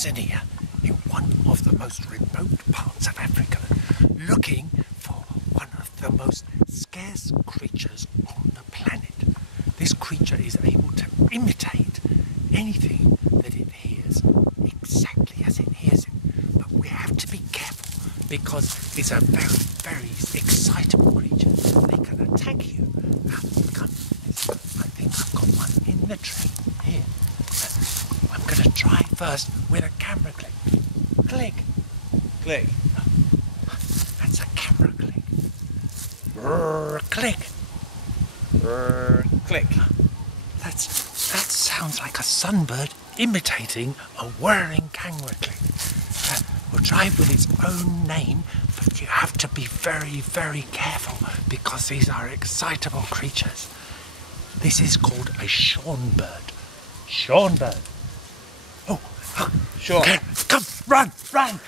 Tanzania, in one of the most remote parts of Africa, looking for one of the most scarce creatures on the planet. This creature is able to imitate anything that it hears, exactly as it hears it. But we have to be careful because it's a very, very excitable creature. They can attack you. Come, I think I've got one in the tree here. I'm going to try first with a camera click. Click. Click. That's a camera click. Click. Click. That sounds like a sunbird imitating a whirring camera click. We'll try it with its own name, but you have to be very, very careful because these are excitable creatures. This is called a shornbird. Shornbird. Oh, Sure. Okay, come, run, run.